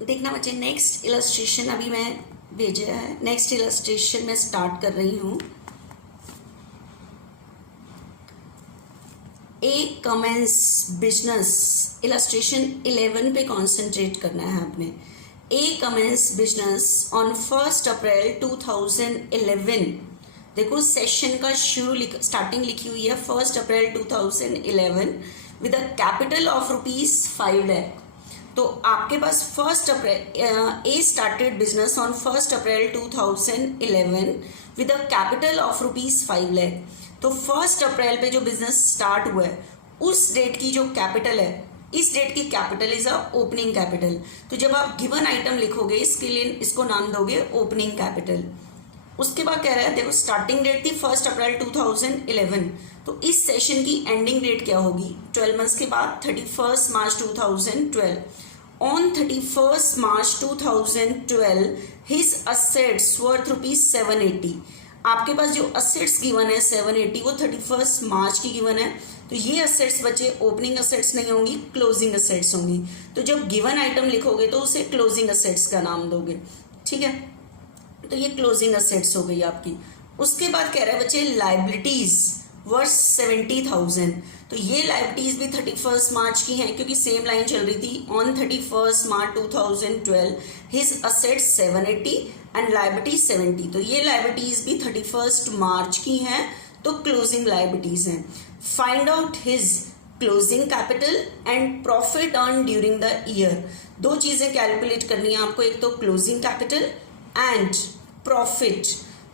देखना बच्चे, next illustration अभी मैं भेजा है। नेक्स्ट इलस्ट्रेशन मैं स्टार्ट कर रही हूँ। ए कमेंस बिजनेस, इलस्ट्रेशन 11 पे कॉन्सेंट्रेट करना है आपने। ए कमेंस बिजनेस ऑन 1 अप्रैल 2011। देखो सेशन का शुरू स्टार्टिंग लिखी हुई है 1 April 2011 with a capital of ₹5 lakh. तो आपके पास 1 April a started business on 1 April 2011 with a capital of ₹5 lakh. तो 1 अप्रैल पे जो बिजनेस स्टार्ट हुआ है उस डेट की जो कैपिटल है, इस डेट की capital is a opening capital. तो जब आप गिवन आइटम लिखोगे इसके लिए इसको नाम दोगे ओपनिंग कैपिटल। उसके बाद कह रहा है, देखो स्टार्टिंग डेट थी 1 अप्रैल 2011, तो इस सेशन की एंडिंग डेट क्या होगी 12 मंथ्स के बाद 31 मार्च 2012। On 31 March 2012 his assets worth ₹780। आपके पास जो असेट्स गिवन है 780 वो 31 मार्च की गिवन है। तो ये असेट्स बच्चे ओपनिंग असेट्स नहीं होंगी, क्लोजिंग असेट्स होंगी। तो जब गिवन आइटम लिखोगे तो उसे क्लोजिंग असेट्स का नाम दोगे, ठीक है। तो ये क्लोजिंग असेट्स हो गई आपकी। उसके बाद कह रहा है बच्चे लाइबिलिटीज वर्थ 70,000। तो ये लाइबिलिटीज भी 31 मार्च की हैं क्योंकि सेम लाइन चल रही थी। On 31 March 2012 his assets 780 and liability 70। तो ये लाइबिलिटीज भी 31 मार्च की हैं, तो क्लोजिंग लाइबिलिटीज हैं। Find out his closing capital and profit earn during the year. दो चीजें कैलकुलेट करनी है आपको, एक तो क्लोजिंग कैपिटल एंड प्रॉफिट,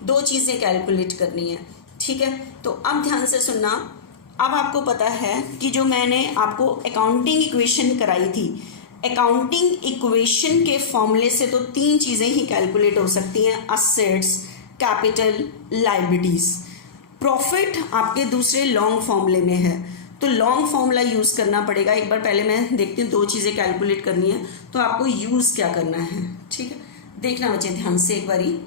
दो चीजें कैलकुलेट करनी है, ठीक है। तो अब ध्यान से सुनना। अब आपको पता है कि जो मैंने आपको अकाउंटिंग इक्वेशन कराई थी, अकाउंटिंग इक्वेशन के फॉर्मूले से तो तीन चीजें ही कैलकुलेट हो सकती हैं, असेट्स, कैपिटल, लाइबिलिटीज। प्रॉफिट आपके दूसरे लॉन्ग फॉर्मूले में है, तो लॉन्ग फॉर्मूला यूज करना पड़ेगा। एक बार पहले मैं देखती हूँ, दो चीजें कैलकुलेट करनी है तो आपको यूज क्या करना है, ठीक है। देखना बच्चे ध्यान से एक बारी।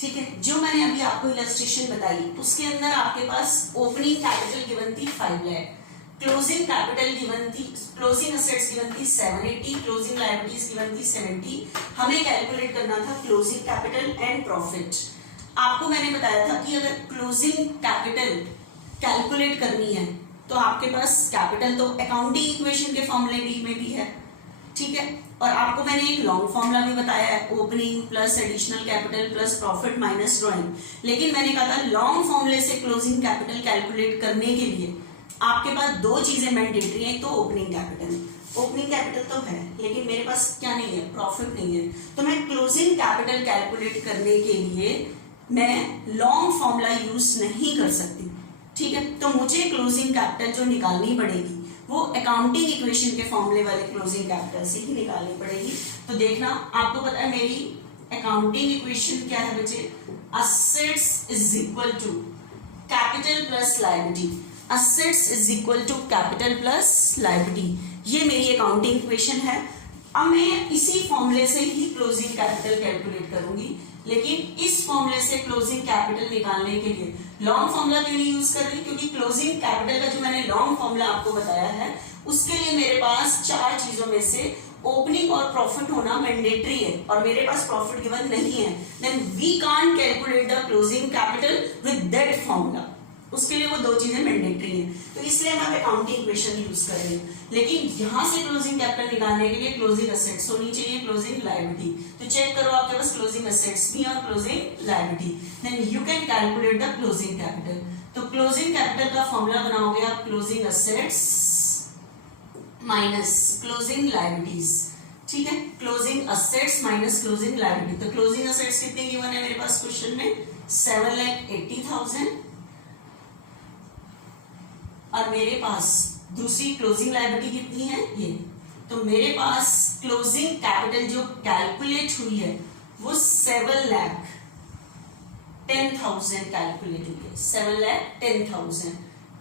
ठीक है, जो मैंने अभी आपको इलस्ट्रेशन बताई उसके अंदर आपके पास ओपनिंग कैपिटल गिवन थी 5 लाख, क्लोजिंग कैपिटल गिवन थी, क्लोजिंग असेट्स गिवन थी 780, क्लोजिंग लायबिलिटीज गिवन थी 70। हमें कैलकुलेट करना था क्लोजिंग कैपिटल एंड प्रॉफिट। आपको मैंने बताया था कि अगर क्लोजिंग कैपिटल कैलकुलेट करनी है तो आपके पास कैपिटल तो अकाउंटिंग इक्वेशन के फॉर्मूले में भी है, ठीक है। और आपको मैंने एक लॉन्ग फॉर्मूला भी बताया है, opening plus additional capital plus profit minus drawing. लेकिन मैंने कहा था लॉन्ग फॉर्मूले से क्लोजिंग कैपिटल कैलकुलेट करने के लिए आपके पास दो चीजें मैंडेटरी हैं, तो ओपनिंग कैपिटल, ओपनिंग कैपिटल तो है लेकिन मेरे पास क्या नहीं है, प्रॉफिट नहीं है। तो मैं क्लोजिंग कैपिटल कैलकुलेट करने के लिए मैं लॉन्ग फॉर्मूला यूज नहीं कर सकती, ठीक है। तो मुझे क्लोजिंग कैपिटल जो निकालनी पड़ेगी वो अकाउंटिंग इक्वेशन के फॉर्मूले वाले क्लोजिंग कैपिटल से ही निकालनी पड़ेगी। तो देखना, आपको पता है मेरी अकाउंटिंग इक्वेशन क्या है बच्चे, assets is equal to capital plus liability, assets is equal to capital plus liability. ये मेरी अकाउंटिंग इक्वेशन है। अब मैं इसी फॉर्मूले से ही क्लोजिंग कैपिटल कैलकुलेट करूंगी, लेकिन इस फॉर्मूले से क्लोजिंग कैपिटल निकालने के लिए लॉन्ग फॉर्मूला क्यों नहीं यूज कर रही, क्योंकि क्लोजिंग कैपिटल का जो मैंने लॉन्ग फॉर्मूला आपको बताया है उसके लिए मेरे पास चार चीजों में से ओपनिंग और प्रॉफिट होना मैंडेटरी है और मेरे पास प्रॉफिट गिवन नहीं है। Then we can't calculate the closing capital with that formula, उसके लिए वो दो चीजें मैंडेटरी हैं। तो इसलिए मैं अकाउंटिंग इक्वेशन यूज कर रही हूँ। लेकिन यहां से क्लोजिंग कैपिटल निकालने के लिए क्लोजिंग असेट्स होनी चाहिए, क्लोजिंग लायबिलिटी। तो चेक करो आपके पास क्लोजिंग असेट्स भी और closing liability, then you can calculate the closing capital. तो क्लोजिंग कैपिटल का फॉर्मूला बनाओगे आप closing assets minus closing liabilities, ठीक है। Closing assets minus closing liability. तो क्लोजिंग असेट्स कितने गिवन है मेरे पास क्वेश्चन में, 7,80,000 और मेरे पास दूसरी क्लोजिंग लायबिलिटी कितनी है ये। तो मेरे पास क्लोजिंग कैपिटल जो कैलकुलेट हुई है वो 7,10,000 कैलकुलेट हुई है, 7,10,000,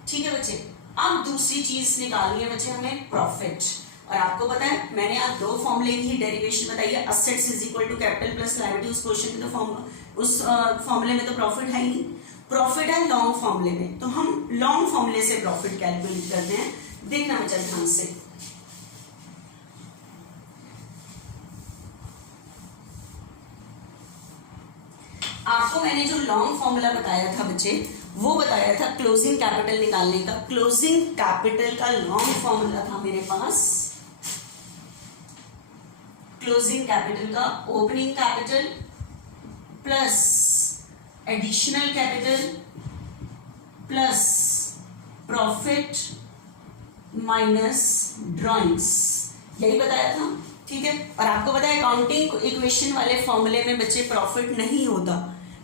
ठीक है बच्चे। अब दूसरी चीज निकालनी है बच्चे हमें प्रॉफिट। और आपको पता है मैंने आज दो फॉर्मूले की डेरिवेशन बताई है, assets is equal to capital plus liability. उस क्वेश्चन में तो उस फॉर्मूले में तो प्रॉफिट है ही नहीं, प्रॉफिट है लॉन्ग फॉर्मूले में। तो हम लॉन्ग फॉर्मूले से प्रॉफिट कैलकुलेट करते हैं। देखना बच्चा ध्यान से, आपको मैंने जो लॉन्ग फॉर्मूला बताया था बच्चे, वो बताया था क्लोजिंग कैपिटल निकालने का। क्लोजिंग कैपिटल का लॉन्ग फॉर्मूला था मेरे पास, क्लोजिंग कैपिटल का opening capital plus additional capital plus profit minus drawings, यही बताया था। ठीक है, और आपको पता है अकाउंटिंग इक्वेशन वाले फॉर्मूले में बच्चे प्रॉफिट नहीं होता,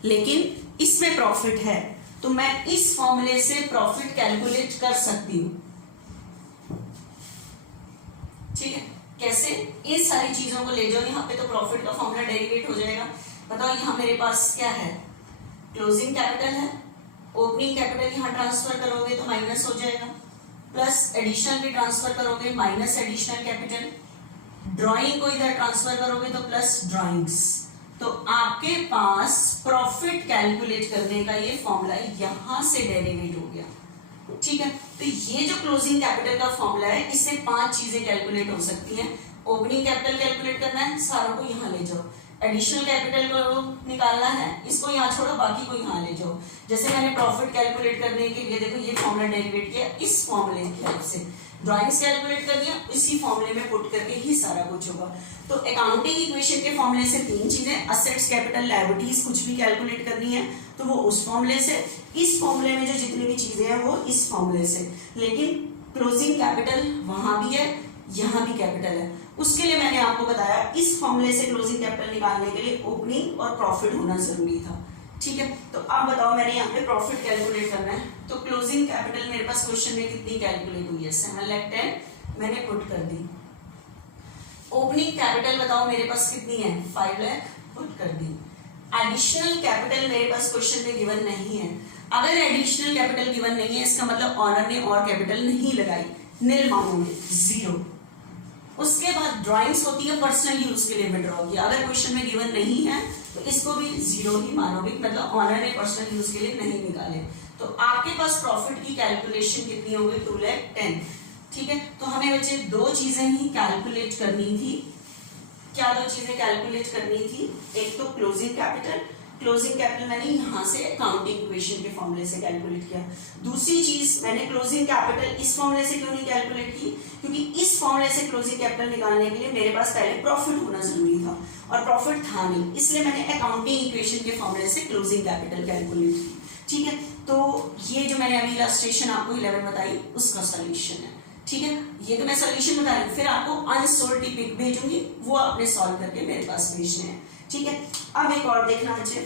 लेकिन इसमें प्रॉफिट है, तो मैं इस फॉर्मूले से प्रॉफिट कैलकुलेट कर सकती हूं। ठीक है, कैसे? इन सारी चीजों को ले जाओ यहाँ पे, तो प्रॉफिट का फॉर्मूला डेरिवेट हो जाएगा। बताओ यहाँ मेरे पास क्या है, क्लोजिंग कैपिटल है, ओपनिंग कैपिटल यहाँ ट्रांसफर करोगे तो माइनस हो जाएगा, प्लस एडिशनल भी ट्रांसफर करोगे माइनस एडिशनल कैपिटल, ड्राइंग को इधर ट्रांसफर करोगे तो प्लस ड्राइंग्स। तो आपके पास प्रॉफिट कैलकुलेट करने का ये फॉर्मूला यहां से डेरिवेट हो गया। ठीक है, तो ये जो क्लोजिंग कैपिटल का फॉर्मूला है, इससे 5 चीजें कैलकुलेट हो सकती हैं। ओपनिंग कैपिटल कैलकुलेट करना है, सारों को यहाँ ले जाओ। एडिशनल कैपिटल को निकालना है, इसको यहाँ छोड़ो, बाकी को यहाँ ले जाओ। जैसे मैंने प्रॉफिट कैलकुलेट करने के लिए देखो ये फॉर्मूला डेरिवेट किया इस फॉर्मूले की हेल्प से, ड्राइंग्स कैलकुलेट कर दिया, इसी फॉर्मूले में पुट करके ही सारा कुछ होगा। तो अकाउंटिंग इक्वेशन के फॉर्मूले से 3 चीजें, असेट्स कैपिटल लायबिलिटीज कुछ भी कैलकुलेट करनी है तो वो उस फॉर्मूले से, इस फॉर्मूले में जो जितनी भी चीजें हैं वो इस फॉर्मूले से। लेकिन क्लोजिंग कैपिटल वहां भी है, यहाँ भी कैपिटल है, उसके लिए मैंने आपको बताया इस फॉर्मूले से क्लोजिंग कैपिटल निकालने के लिए ओपनिंग और प्रॉफिट होना जरूरी था। ठीक है, तो अब बताओ मैंने यहाँ पे प्रॉफिट कैलकुलेट करना है, तो क्लोजिंग कैपिटल मेरे पास क्वेश्चन में कितनी कैलकुलेट हुई है, 7,10,000 मैंने पुट कर दी। ओपनिंग कैपिटल बताओ मेरे पास कितनी है, 5 लाख पुट कर दी। एडिशनल कैपिटल मेरे पास क्वेश्चन में गिवन नहीं है। अगर एडिशनल कैपिटल गिवन नहीं है इसका मतलब ऑनर ने और कैपिटल नहीं लगाई, निल मानोगे, 0। उसके बाद ड्राइंग्स होती है पर्सनल यूज के लिए विड्रॉ किया, अगर क्वेश्चन में गिवन नहीं है तो इसको भी 0 ही मानोगे, मतलब ऑनर ने पर्सनल यूज के लिए नहीं निकाले। तो आपके पास प्रॉफिट की कैलकुलेशन कितनी होगी, 2,10,000। ठीक है, तो हमें बच्चे 2 चीजें ही कैलकुलेट करनी थी। क्या 2 चीजें कैलकुलेट करनी थी, एक तो क्लोजिंग कैपिटल, क्लोजिंग कैपिटल मैंने यहाँ से अकाउंटिंग इक्वेशन के फॉर्मूले से कैलकुलेट किया। दूसरी चीज मैंने क्लोजिंग कैपिटल इस फॉर्मूले से क्यों नहीं कैलकुलेट की, क्योंकि इस फॉर्मूले से क्लोजिंग कैपिटल निकालने के लिए मेरे पास पहले प्रॉफिट होना जरूरी था और प्रॉफिट था नहीं, इसलिए मैंने अकाउंटिंग इक्वेशन के फॉर्मूले से क्लोजिंग कैपिटल कैलकुलेट की। ठीक है, तो ये जो मैंने अभी इलस्ट्रेशन आपको 11 बताई उसका सोल्यूशन है। ठीक है, ये तो मैं सोल्यूशन बता रही हूँ, फिर आपको अनसोल्ड पिक भेजूंगी, वो आपने सॉल्व करके मेरे पास भेजने हैं। ठीक है, अब एक और देखना बच्चे,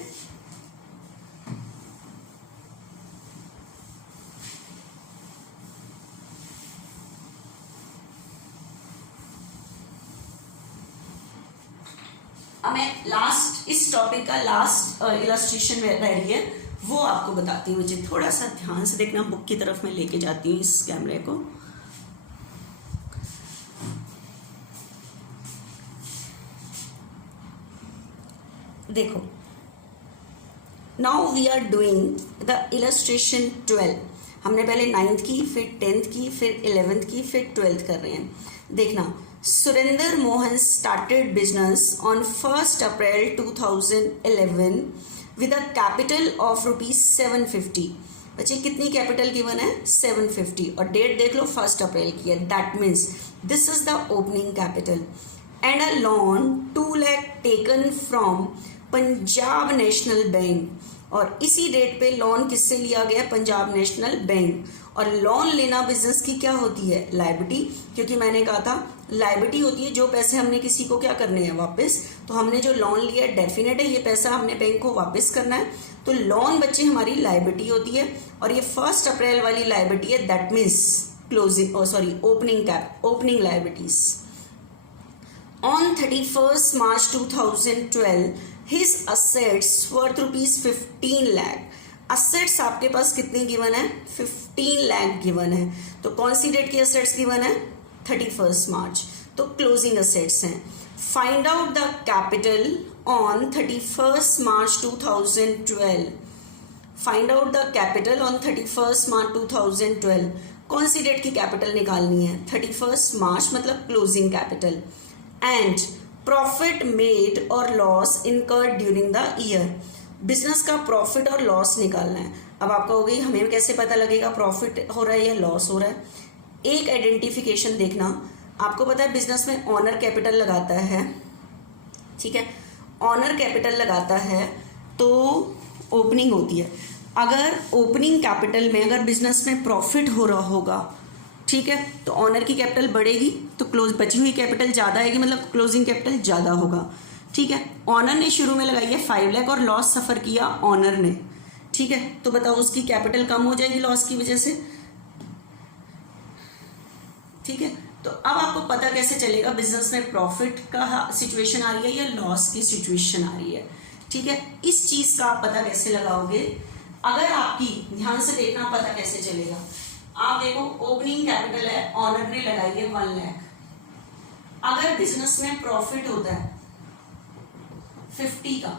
अब मैं लास्ट इस टॉपिक का लास्ट इलस्ट्रेशन रह रही है, वो आपको बताती हूँ। मुझे थोड़ा सा ध्यान से देखना, बुक की तरफ मैं लेके जाती हूँ इस कैमरे को। देखो, now we are doing the illustration 12। हमने पहले 9th की, फिर 10th की, फिर 11th की, फिर 12th कर रहे हैं। देखना, Surendra Mohan started business on 1st April 2011 with a capital of rupees 750। बच्चे कितनी कैपिटल गिवन है, 750, और डेट देख लो 1st अप्रैल की है, that means this is the opening capital and a loan 2 lakh taken from Punjab national bank. और इसी डेट पे लोन किससे लिया गया, पंजाब नेशनल बैंक। और लोन लेना बिजनेस की क्या होती है, लायबिलिटी, क्योंकि मैंने कहा था लायबिलिटी होती है जो पैसे हमने किसी को क्या करने हैं, वापस। तो हमने जो लोन लिया डेफिनेट है ये पैसा हमने बैंक को वापस करना है, तो लोन बच्चे हमारी लायबिलिटी होती है। और ये 1st अप्रैल वाली लायबिलिटी है, that means closing opening liabilities. On 31st March 2012 his assets worth rupees 15 lakh assets आपके पास कितनी गिवन है, 15 लाख गिवन है। तो कौन सी डेट की असेट्स गिवन है, 31 मार्च। तो क्लोजिंग असेट्स हैं। Find out the capital on 31 March 2012। Find out the capital on 31 मार्च 2012। कौन सी डेट की कैपिटल निकालनी है, 31 मार्च मतलब closing capital. And profit made और loss incurred during the year. Business का प्रॉफिट और लॉस निकालना है। अब आप कहोगे हमें कैसे पता लगेगा प्रॉफिट हो रहा है या लॉस हो रहा है। एक आइडेंटिफिकेशन देखना, आपको पता है बिजनेस में ऑनर कैपिटल लगाता है, ठीक है, ऑनर कैपिटल लगाता है तो ओपनिंग होती है। अगर ओपनिंग कैपिटल में अगर बिजनेस में प्रॉफिट हो रहा होगा, ठीक है, तो ऑनर की कैपिटल बढ़ेगी तो क्लोज बची हुई कैपिटल ज़्यादा आएगी, मतलब क्लोजिंग कैपिटल ज़्यादा होगा, ठीक है। ऑनर ने शुरू में लगाई है 5 लाख और लॉस सफ़र किया ऑनर ने, ठीक है, तो बताओ उसकी कैपिटल कम हो जाएगी लॉस की वजह से, ठीक है। तो अब आपको पता कैसे चलेगा बिजनेस में प्रॉफिट का सिचुएशन आ रही है या लॉस की सिचुएशन आ रही है, ठीक है। इस चीज़ का आप पता कैसे लगाओगे, अगर आपकी ध्यान से देखना पता कैसे चलेगा। आप देखो ओपनिंग कैपिटल है, ऑनर ने लगाई है 1 लाख। अगर बिजनेस में प्रॉफिट होता है 50 का,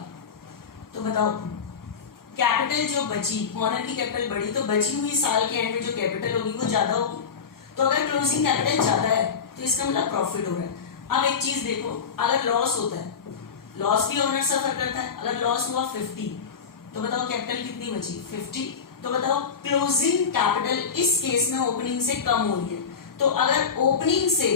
तो बताओ कैपिटल जो बची, ऑनर की कैपिटल बढ़ी तो बची हुई साल के एंड में जो कैपिटल होगी वो ज्यादा होगी। तो अगर क्लोजिंग कैपिटल ज्यादा है तो इसका मतलब प्रॉफिट हो रहा है। अब एक चीज देखो, अगर लॉस होता है, लॉस भी ऑनर सफर करता है। अगर लॉस हुआ 50 तो बताओ कैपिटल कितनी बची, 50। तो बताओ क्लोजिंग कैपिटल इस केस में ओपनिंग से कम हो रही है। तो अगर ओपनिंग से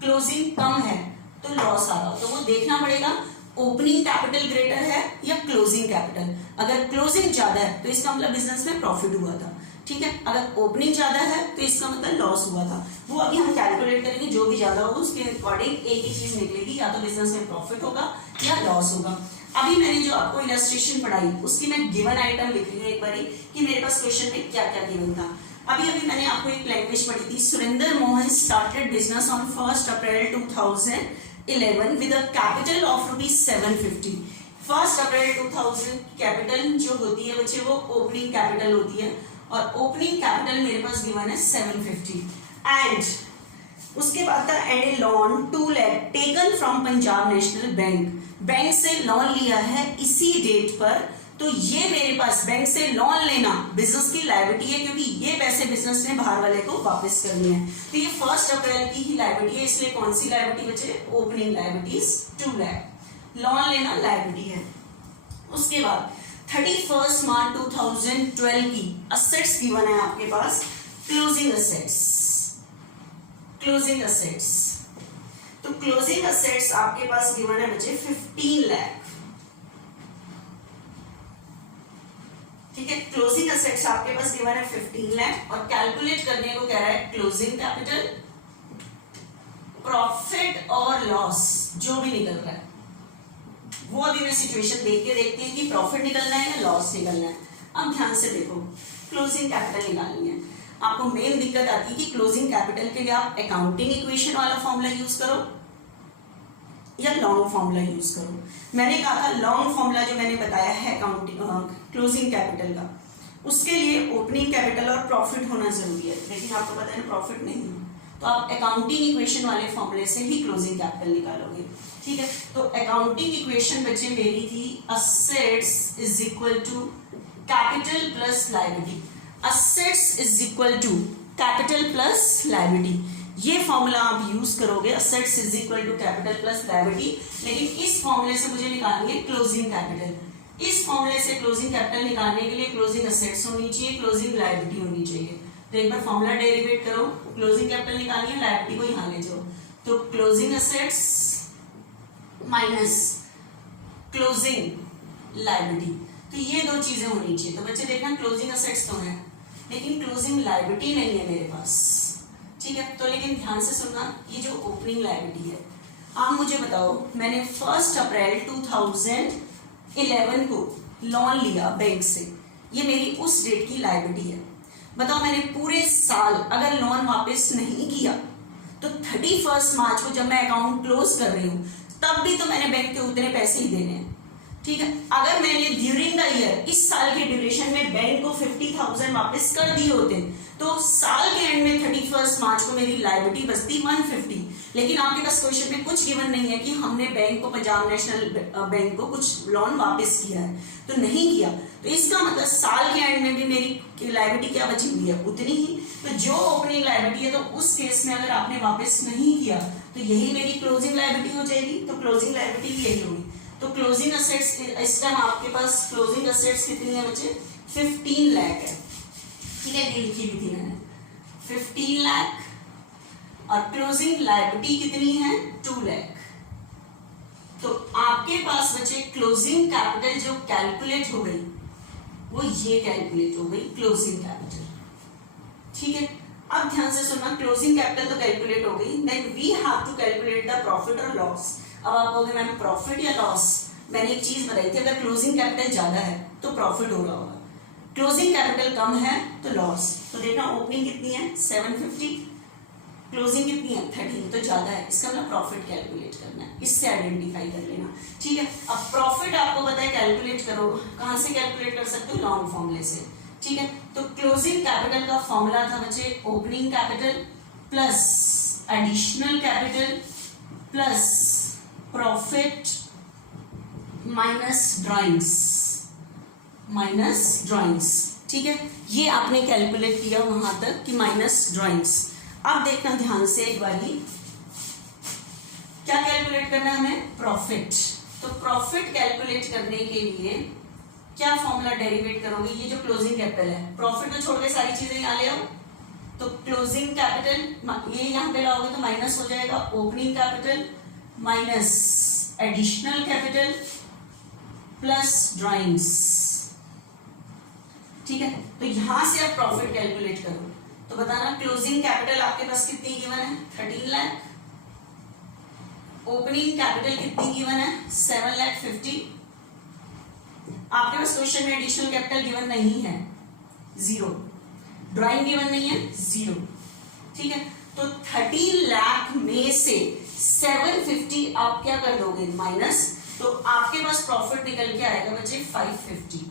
क्लोजिंग कम है तो लॉस आ रहा हो, तो वो देखना पड़ेगा ओपनिंग कैपिटल ग्रेटर है या क्लोजिंग कैपिटल। अगर क्लोजिंग ज्यादा है तो इसका मतलब बिजनेस में प्रॉफिट हुआ था, ठीक है। अगर ओपनिंग ज्यादा है तो इसका मतलब लॉस हुआ था। वो अभी हम कैलकुलेट करेंगे, जो भी ज्यादा होगा उसके अकॉर्डिंग एक ही चीज निकलेगी, या तो बिजनेस में प्रॉफिट होगा या लॉस होगा। अभी मैंने जो आपको इलस्ट्रेशन पढ़ाई उसकी मैं गिवन आइटम लिख रही हूँ एक बारी कि मेरे पास क्वेश्चन में क्या क्या गिवन था। अभी मैंने आपको एक लैंग्वेज पढ़ी थी, Surendra Mohan started business on 1 April 2011 with a capital of ₹750। 1 April 2000 capital जो होती है बच्चे वो ओपनिंग कैपिटल होती है, और ओपनिंग कैपिटल मेरे पास गिवन है 750। एंड उसके बाद था and A loan 2 lakh taken from Punjab national bank. Bank से लोन लिया है इसी डेट पर, तो ये मेरे पास बैंक से लोन लेना बिजनेस की लायबिलिटी है, क्योंकि ये पैसे बिजनेस ने बाहर वाले को वापस करनी है। तो ये 1 अप्रैल की ही लायबिलिटी है, इसलिए कौन सी लायबिलिटी बचे, ओपनिंग लायबिलिटीज 2 लाख। लोन लेना लायबिलिटी है। उसके बाद 31 मार्च 2012 की असेट्स गिवन है आपके पास, क्लोजिंग असेट्स। क्लोजिंग असेट्स, तो क्लोजिंग असेट्स आपके पास गिवन है बच्चे 15 लाख, ठीक है। क्लोजिंग असेट्स आपके पास गिवन है 15 लाख, और कैलकुलेट करने को कह रहा है क्लोजिंग कैपिटल, प्रॉफिट और लॉस जो भी निकल रहा है वो अभी मैं सिचुएशन देख के देखते हैं कि प्रॉफिट निकलना है या लॉस निकलना है। अब ध्यान से देखो, क्लोजिंग कैपिटल निकालनी है। आपको मेन दिक्कत आती है कि क्लोजिंग कैपिटल के लिए आप अकाउंटिंग इक्वेशन वाला फॉर्मूला यूज करो या लॉन्ग फॉर्मूला यूज करो। मैंने कहा था लॉन्ग फॉर्मूला जो मैंने बताया है अकाउंटिंग क्लोजिंग कैपिटल का, उसके लिए ओपनिंग कैपिटल और प्रॉफिट होना जरूरी है, लेकिन आपको पता है प्रॉफिट नहीं है, तो आप अकाउंटिंग इक्वेशन वाले फॉर्मूले से ही क्लोजिंग कैपिटल निकालोगे, ठीक है। तो अकाउंटिंग इक्वेशन बच्चे मेरी थी assets is equal to capital plus liability. Assets is equal to capital plus liability, ये फॉर्मूला आप यूज करोगे, assets is equal to capital plus liability. लेकिन इस फॉर्मूले से मुझे निकालनी है क्लोजिंग कैपिटल। इस फॉर्मूले से क्लोजिंग कैपिटल निकालने के लिए क्लोजिंग असेट्स होनी चाहिए, क्लोजिंग लायबिलिटी होनी चाहिए। तो एक बार फॉर्मूला डेरिवेट करो, क्लोजिंग कैपिटल निकालनी है, लायबिलिटी को यहां ले जाओ, तो closing assets minus closing liability, तो ये दो चीजें होनी चाहिए। तो बच्चे देखना क्लोजिंग असेट्स तो है लेकिन क्लोजिंग लायबिलिटी नहीं है मेरे पास, ठीक है। तो लेकिन ध्यान से सुनना, ये जो ओपनिंग लायबिलिटी है, आप मुझे बताओ मैंने 1 अप्रैल 2011 को लोन लिया बैंक से, ये मेरी उस डेट की लायबिलिटी है। बताओ मैंने पूरे साल अगर लोन वापस नहीं किया तो 31 मार्च को जब मैं अकाउंट क्लोज कर रही हूँ तब भी तो मैंने बैंक के उतने पैसे ही देने हैं। ठीक है। अगर मैंने ड्यूरिंग द ईयर, इस साल के ड्यूरेशन में बैंक को 50,000 वापस कर दिए होते तो साल के एंड में 31 मार्च को मेरी लायबिलिटी बचती 150। लेकिन आपके पास क्वेश्चन में कुछ गिवन नहीं है कि हमने बैंक को, पंजाब नेशनल बैंक को कुछ लोन वापस किया है, तो नहीं किया, तो इसका मतलब साल के एंड में भी मेरी लायबिलिटी क्या बची हुई है, उतनी ही। तो जो ओपनिंग लायबिलिटी है, तो उस केस में अगर आपने वापस नहीं किया तो यही मेरी क्लोजिंग लायबिलिटी हो जाएगी। तो क्लोजिंग लायबिलिटी भी यही होगी। तो क्लोजिंग असेट्स, इस टाइम आपके पास क्लोजिंग असेट्स कितनी है बच्चे, 15 लाख है। ठीक है, ये लिखी हुई थी मैंने 15 लाख, और क्लोजिंग लायबिलिटी कितनी है 2 लाख। तो आपके पास बचे क्लोजिंग कैपिटल जो कैलकुलेट हो गई, वो ये कैलकुलेट हो गई क्लोजिंग कैपिटल। ठीक है, अब ध्यान से सुनना, क्लोजिंग कैपिटल तो कैलकुलेट हो गई, then we have to calculate the profit और लॉस। अब आप कहोगे मैम प्रॉफिट या लॉस, मैंने एक चीज बताई थी, अगर क्लोजिंग कैपिटल ज्यादा है तो प्रॉफिट हो रहा होगा, क्लोजिंग कैपिटल कम है तो लॉस। तो देखना ओपनिंग कितनी है 750, क्लोजिंग कितनी है 13, तो ज्यादा है, इसका मतलब प्रॉफिट कैलकुलेट करना है, इससे आइडेंटिफाई कर लेना। ठीक है, अब प्रॉफिट आपको पता है कैलकुलेट करो, कहां से कैलकुलेट कर सकते हो, लॉन्ग फॉर्मूले से। ठीक है, तो क्लोजिंग कैपिटल का फॉर्मूला था बच्चे opening capital plus additional capital plus profit minus drawings. ठीक है, ये आपने कैलकुलेट किया वहां तक कि माइनस ड्राइंग्स। अब देखना ध्यान से एक बारी, क्या कैलकुलेट करना है हमें, प्रॉफिट। तो प्रॉफिट कैलकुलेट करने के लिए क्या फॉर्मूला डेरिवेट करोगे, ये जो क्लोजिंग कैपिटल है, प्रॉफिट को छोड़ के सारी चीजें यहाँ ले आओ, तो क्लोजिंग कैपिटल ये यहाँ पे लाओगे तो माइनस हो जाएगा opening capital minus additional capital plus drawings. ठीक है, तो यहां से आप प्रॉफिट कैलकुलेट करो, तो बताना क्लोजिंग कैपिटल आपके पास कितनी गिवन है 13 लाख, ओपनिंग कैपिटल कितनी गिवन है 7,50,000। आपके पास क्वेश्चन में एडिशनल कैपिटल गिवन नहीं है 0, ड्राइंग गिवन नहीं है 0। ठीक है, तो 13 लाख में से 750 आप क्या कर दोगे माइनस, तो आपके पास प्रॉफिट निकल के आएगा बच्चे 550।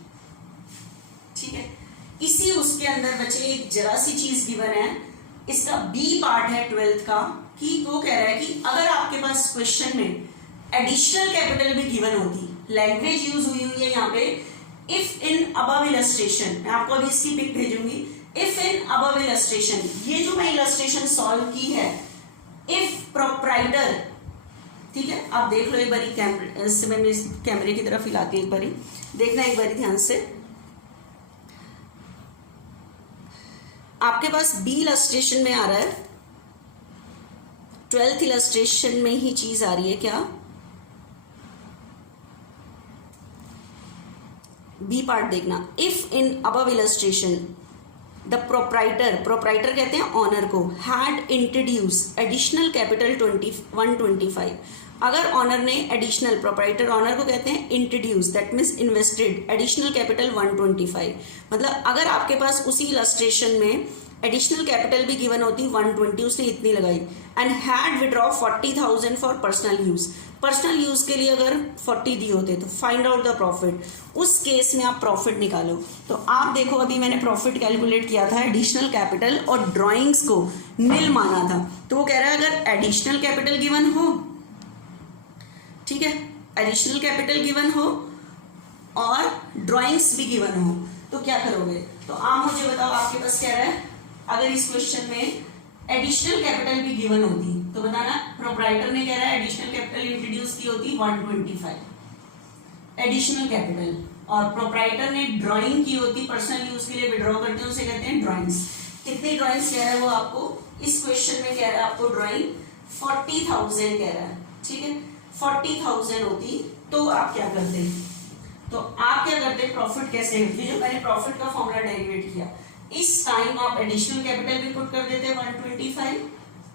ठीक है, इसी उसके अंदर बच्चे एक जरा सी चीज गिवन है, इसका बी पार्ट है 12th का, कि वो कह रहा है कि अगर आपके पास क्वेश्चन में एडिशनल कैपिटल भी गिवन होती, लैंग्वेज यूज हुई है यहाँ पे, इफ इन अबव इलस्ट्रेशन, मैं आपको अभी इसकी पिक भेजूंगी, इफ इन अबव इलस्ट्रेशन, ये जो मैं इलस्ट्रेशन सॉल्व की है, इफ प्रोप्राइटर, ठीक है, आप देख लो एक बारी, कैमरे की तरफ हिलाती एक बारी, देखना एक बारी ध्यान से, आपके पास बी इलस्ट्रेशन में आ रहा है, 12th इलस्ट्रेशन में ही चीज आ रही है, क्या बी पार्ट देखना, if in above illustration the proprietor कहते हैं ऑनर को, हैड इंट्रोड्यूस एडिशनल कैपिटल 125, अगर ऑनर ने एडिशनल, प्रोप्राइटर ऑनर को कहते हैं introduce, that means invested additional capital 125, मतलब अगर आपके पास उसी इलस्ट्रेशन में एडिशनल कैपिटल भी गिवन होती 120, उसने इतनी लगाई, and had withdraw 40,000 for personal use, personal use के लिए अगर 40 दिए होते तो फाइंड आउट द प्रॉफिट, उस केस में आप प्रॉफिट निकालो। तो आप देखो अभी मैंने प्रॉफिट कैलकुलेट किया था, एडिशनल कैपिटल और ड्राइंग्स को नील माना था, तो वो कह रहा है अगर एडिशनल कैपिटल गिवन हो, ठीक है, एडिशनल कैपिटल गिवन हो और ड्राइंग्स भी गिवन हो, तो क्या करोगे, तो आप मुझे बताओ आपके पास क्या रहा है, अगर इस क्वेश्चन में एडिशनल कैपिटल भी गिवन होती तो बताना, प्रोप्राइटर ने कह रहा है एडिशनल कैपिटल इंट्रोड्यूस की होती 125 एडिशनल कैपिटल, और प्रोप्राइटर ने ड्राइंग की होती, पर्सनल यूज के लिए विड्रॉ करते हैं उसे कहते हैं ड्राइंग्स। कितनी ड्राइंग्स कह रहा है वो आपको इस क्वेश्चन में कह रहा है, आपको ड्राइंग 40,000 कह रहा है। ठीक है, 40,000 होती तो आप क्या करते, तो आप क्या करते, प्रॉफिट कैसे होती, जो मैंने प्रॉफिट का फॉर्मूला डेरिवेट किया, इस टाइम आप एडिशनल कैपिटल भी पुट कर देते 125,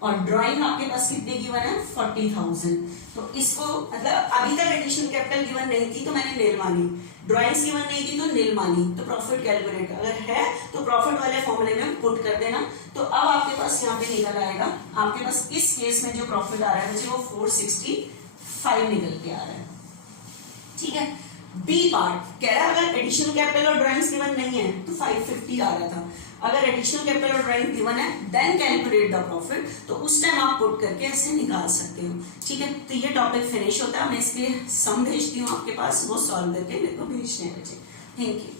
और ड्राइंग आपके पास कितने गिवन है 40,000, तो इसको मतलब अभी तक एडिशनल कैपिटल गिवन नहीं थी तो मैंने नील मानी, ड्राइंग्स गिवन नहीं थी तो नील मानी, तो प्रॉफिट कैलकुलेट अगर है तो प्रॉफिट वाले फॉर्मूले में पुट कर देना। तो अब आपके पास यहाँ पे निकल आएगा, आपके पास इस केस में जो प्रॉफिट आ रहा है वो 465 निकल के आ रहा है। ठीक है, बी पार्ट कह रहा है अगर एडिशनल कैपिटल और ड्राइंग्स गिवन नहीं है तो 550 आ रहा था, अगर एडिशनल कैपिटल और ड्राइंग गिवन है देन कैलकुलेट द प्रॉफिट, तो उस टाइम आप पुट करके ऐसे निकाल सकते हो। ठीक है, तो ये टॉपिक फिनिश होता है, मैं इसके सम भेजती हूँ आपके पास, वो सॉल्व करके मेरे को भेजने बचे। Thank you.